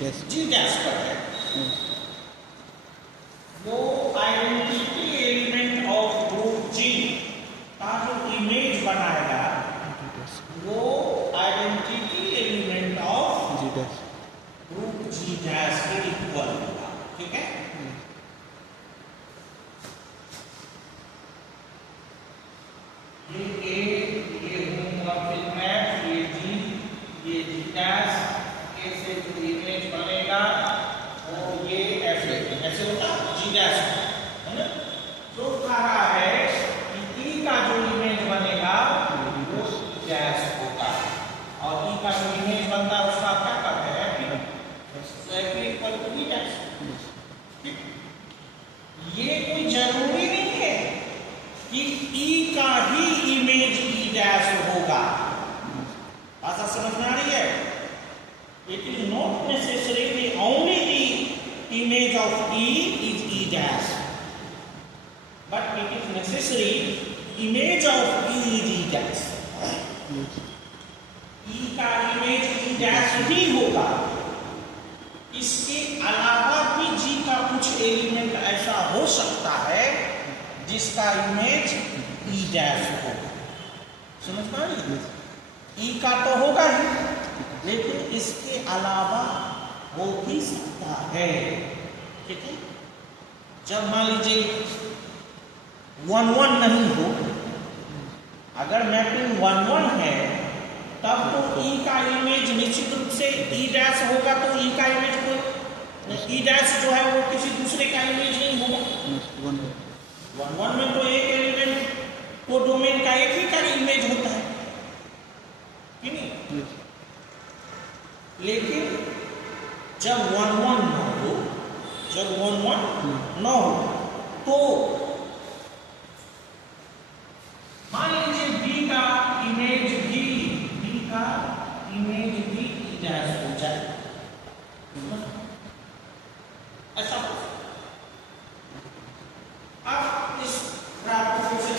जी dash पर है, वो identity element of group G का जो इमेज बनाएगा वो identity element of group G dash के इक्वल होगा। ठीक है, ये होगा फिर मैप, ये जी डैश के से जो इमेज बनेगा और ये ऐसे होता जी डैश है ना। तो कह रहा है कि ई का जो इमेज बनेगा वो डैश होगा और ई का जो इमेज बनता है उसका क्या करते हैं इक्वल टू ई डैश। ये कोई जरूरी नहीं है कि ई का ही इमेज ई डैश होगा। ऐसा समझ में आ रही है? इट इज नॉट नेसेसरी कि only the image of e is e dash, but it is necessary image of e is e dash. E का इमेज ई डैश ही होगा, इसके अलावा भी जी का कुछ एलिमेंट ऐसा हो सकता है जिसका इमेज ई डैश होगा। समझ पा रही है? ई का तो होगा ही, लेकिन इसके अलावा हो भी सकता है। ठीक है, जब मान लीजिए 1 1 नहीं हो, अगर मैपिंग 1 1 है तब तो ई का इमेज निश्चित रूप से ई डैश होगा, तो ई का इमेज कोई ई डैश जो है वो किसी दूसरे का इमेज नहीं होगा। 1 1 में तो एक एलिमेंट को डोमेन का एक ही का इमेज होता है कि नहीं? लेकिन जब 1 1 न हो, जब 1 1 न हो तो मान लीजिए बी का इमेज भी ई डैश हो जाए, ऐसा हो। अब इस ग्राफ को से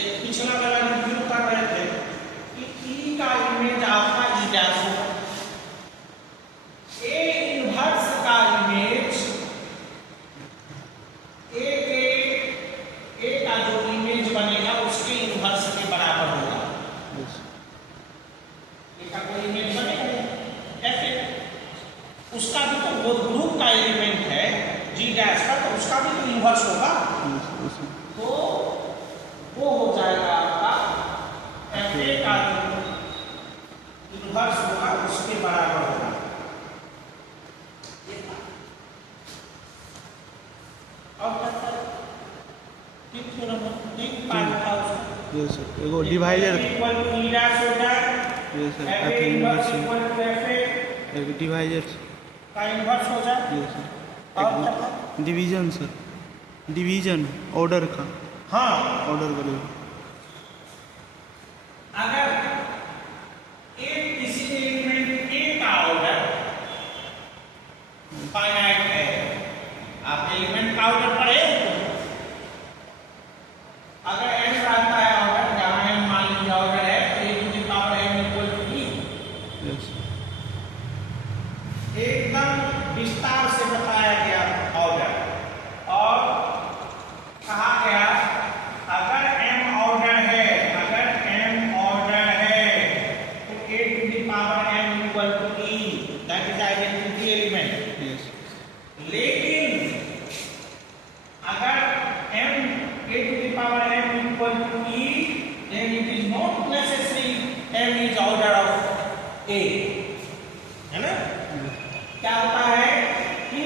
एक पिछला वाला रिव्यू कर रहे थे कि ई का इमेज आपका ई डैश होगा, ए इनवर्स का इमेज ए का जो इमेज बनेगा उसके इनवर्स के बराबर होगा। ए का कोई इमेज बनेगा एफ, उसका भी तो वो ग्रुप का एलिमेंट है जी डैश का, तो उसका भी तो इनवर्स होगा, तो वो हो जाएगा आपका एफ ए का इनवर्स होगा उसके बराबर होगा। ये सर एगो divider equal to E dash हो जाए, ये sir F F A inverse inverse equal to F A एक डिवाइडर का इनवर्स हो जाए। ये सर और क्या? एक डिवीजन सर, डिवीजन ऑर्डर का, हाँ, ऑर्डर करेगा। अगर एक किसी एलिमेंट ए का ऑर्डर फाइनाइट है, आप एलिमेंट का ऑर्डर पढ़े हो? अगर n रहता है ऑर्डर, जहां n मान लीजिए ऑर्डर है तो a to the power n equal to e। एकदम विस्तार से बताया गया ऑर्डर, और कहा गया अगर m ऑर्डर है, अगर m ऑर्डर है तो a to the power n equal to e, that is identity element. लेकिन अगर m a to the power m equal to e, then it is not necessary m is order of a, है ना? क्या होता है कि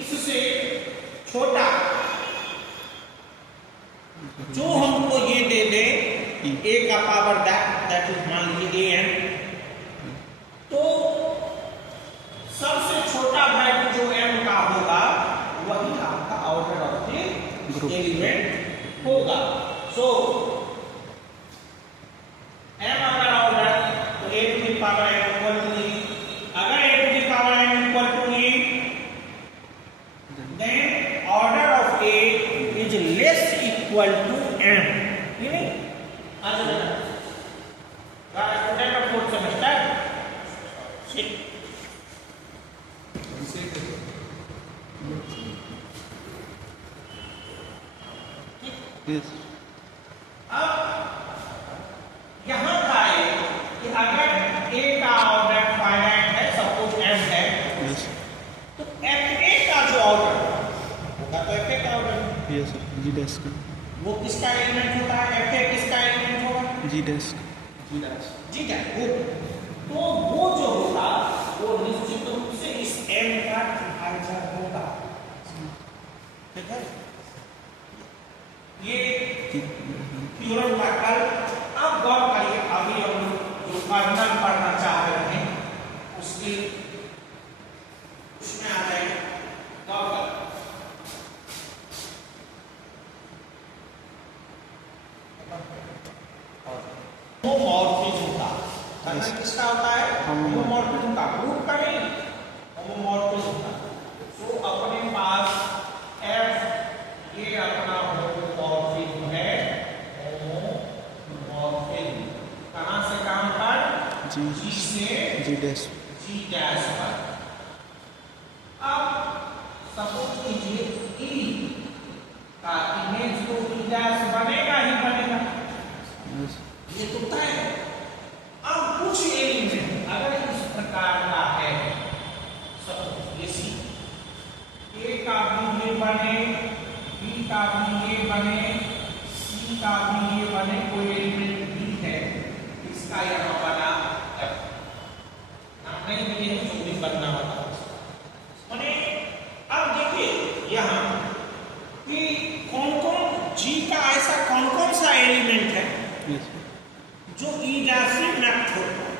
इससे छोटा जो हमको ये दे दे a का पावर दैट इज मान लीजिए an, तो सबसे छोटा वैल्यू जो m का होगा वही आपका ऑर्डर ऑफ द एलिमेंट होगा। सो m अगर ऑर्डर तो a to the power n equal to e, अगर a to the power n equal to e, then order of a is less equal to m। नहीं, आज student of 4th semester yes अब यहाँ था कि अगर A का order finite है, सपोज M है, यस तो FA का जो ऑर्डर होगा तो FA का ऑर्डर, यस जी डैश का वो किसका एलिमेंट होता है? FA किसका एलिमेंट होगा? जी डैश जी क्या? तो वो जो होगा वो निश्चित रूप से इस M का डिवाइजर होगा। ठीक है, ये थ्योरम का कल अब गौर करिए। अभी हम जो कर्नल पढ़ना चाह रहे हैं उसकी उसमें आ जाएगा, गौर कर। होमोमॉर्फिज्म का कर्नल किसका होता है? होमोमॉर्फिज्म का, ग्रुप का नहीं, होमोमॉर्फिज्म का। तो अपने पास F ये अपना होमोमॉर्फिज्म है। होमोमॉर्फिज्म कहां से काम पर? G से जी डैश G डैश पर। अब सपोज कीजिए E का इमेज तो E डैश बनेगा ही बनेगा, यस ये तो तय है। अब कुछ एलिमेंट अगर इस प्रकार का है, सपोज ये C, A का भी ये बने, B का भी ये बने, C का भी ये बने, कोई एलिमेंट B है, इसका यहाँ बना F। नाम नहीं दिए जो भी बनना होता माने। अब देखिए यहाँ कि कौन कौन G का ऐसा कौन कौन सा एलिमेंट है यस जो E डैश से मैप्ड होता है?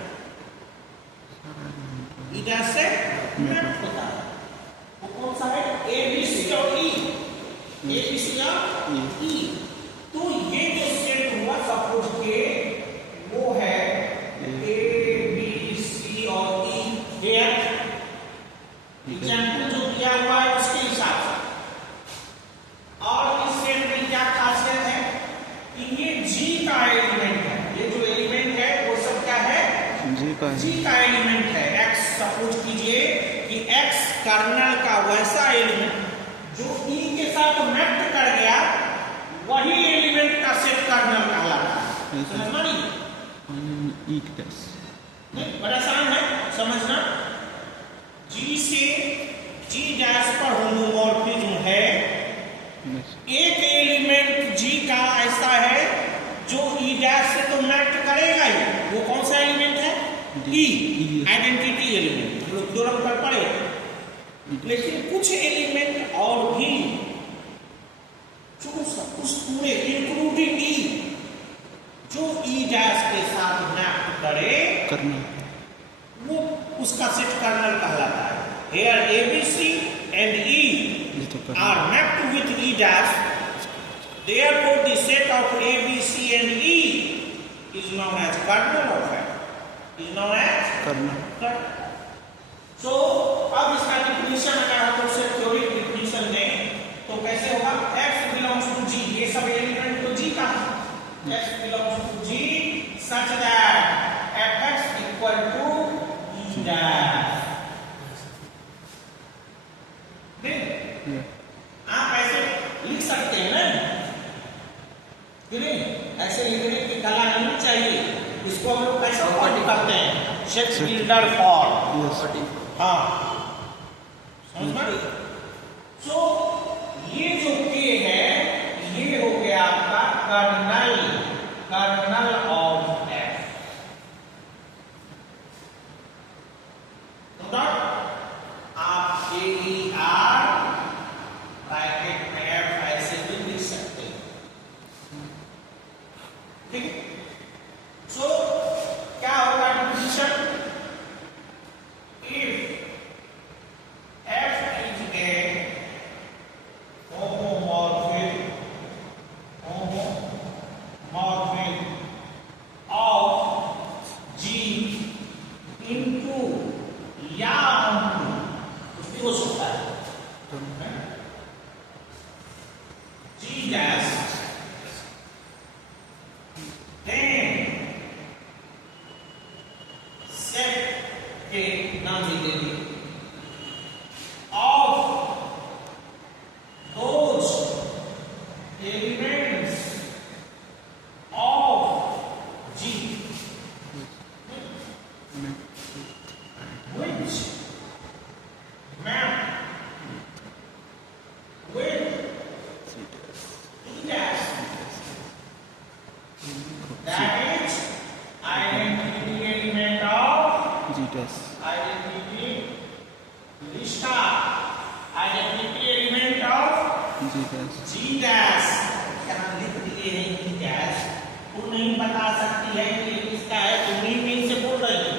E डैश से मैप्ड होता है। वो कौन सा है? A B C और E, A B C और E। तो ये जो सेट हुआ सपोज के वो है A B C और E। एग्जाम्पल जो दिया हुआ है उसके हिसाब से। और इस सेट में क्या खासियत है कि ये G का एलिमेंट है। ये जो एलिमेंट है वो सब क्या है? G का एलिमेंट है। X सपोज कीजिए कि X कर्नल का वैसा एलिमेंट जो E के साथ मैप्ड कर गया, वही एलिमेंट का सेट कर्नल कहलाता है। समझना नहीं? ई डैश नहीं, बड़ा आसान है समझना। G से G डैश पर होमोमॉर्फिज्म है। एक एलिमेंट G का ऐसा है जो E डैश से तो मैच करेगा ही। वो कौन सा एलिमेंट है? E, identity element. हम लोग थ्योरम पर पढ़े। लेकिन कुछ एलिमेंट और भी जो उस पूरे इंक्लूडिंग E जो E डैश के साथ मैप करे कर्नल, वो उसका सेट कर्नल कहलाता है। Here ABC and E are mapped with E dash. Therefore, the set of ABC and E is known as kernel of F. Is known as kernel. So, अब इसका definition अगर हम लोग से थ्योरिक डिफिनीशन दें तो कैसे होगा? X belongs to G, ये सब एलिमेंट तो G का है। X belongs to G such that Fx equal to E dash. आप ऐसे लिख सकते हैं ना, क्यों नहीं? ऐसे लिखने की कला नहीं चाहिए। इसको हम लोग कैसे फॉर्म करते हैं? Shakespeare form. हाँ, समझ में? तो ये जो K है ये हो गया आपका कर्नल ऑफ F। आप KER ब्रैकेट में F ऐसे भी लिख सकते हैं। ठीक है? सो क्या होगा definition? If F is a homomorphism of G into या कुछ भी हो सकता है। G dash जी डैश जी डैश यहाँ लिख दिए हैं जी डैश, वो नहीं बता सकती है कि ये किसका है, तो मीन से बोल रही है।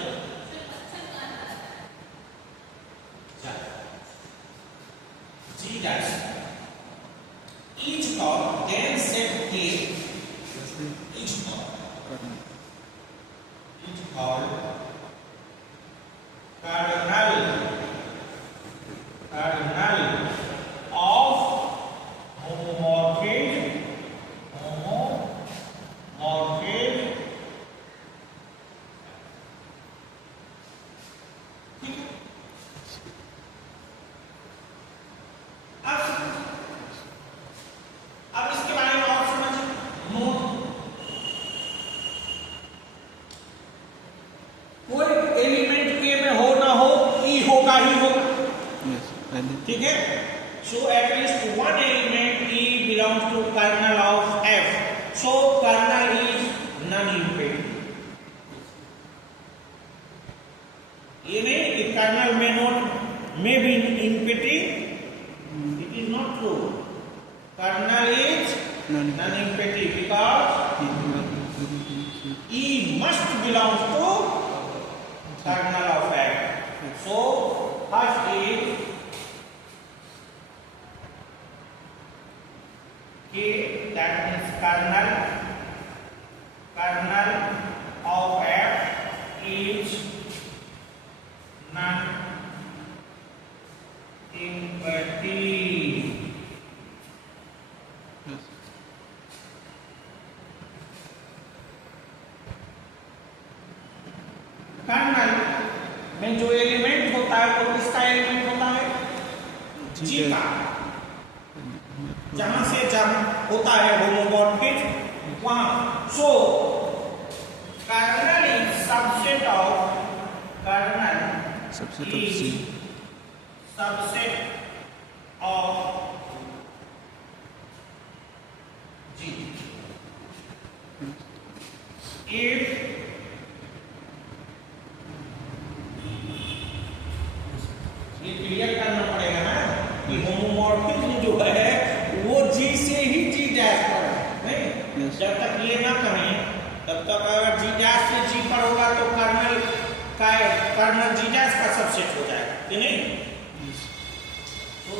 जी dash each call then set k each call cardinal of homomorphism ठीक है। अब इसके बारे में और समझिए। नोट, कोई एलिमेंट के में हो ना हो, ई होगा ही होगा, यस पहले ठीक है। So at least one element e belongs to kernel of f, so kernel is non imperative. ये नहीं कि कर्नल में not may be imperative, it is not true. Kernel is non-imperative because E must belong to kernel of F. So first is K, that means kernel of F is non-imperative. Kernel में जो element होता है वो किसका element होता है, जी का। जहां से जब होता है होमोमॉर्फिज्म वहां, so kernel is subset of G. If ये क्लियर करना पड़ेगा ना कि होमोमॉर्फिज्म जो है वो जी से ही जी डैश पर है, नहीं। जब तक ये ना कहें तब तक अगर जी डैश से जी पर होगा तो कर्नल जी डैश का सबसेट हो जाएगा, कि नहीं। तो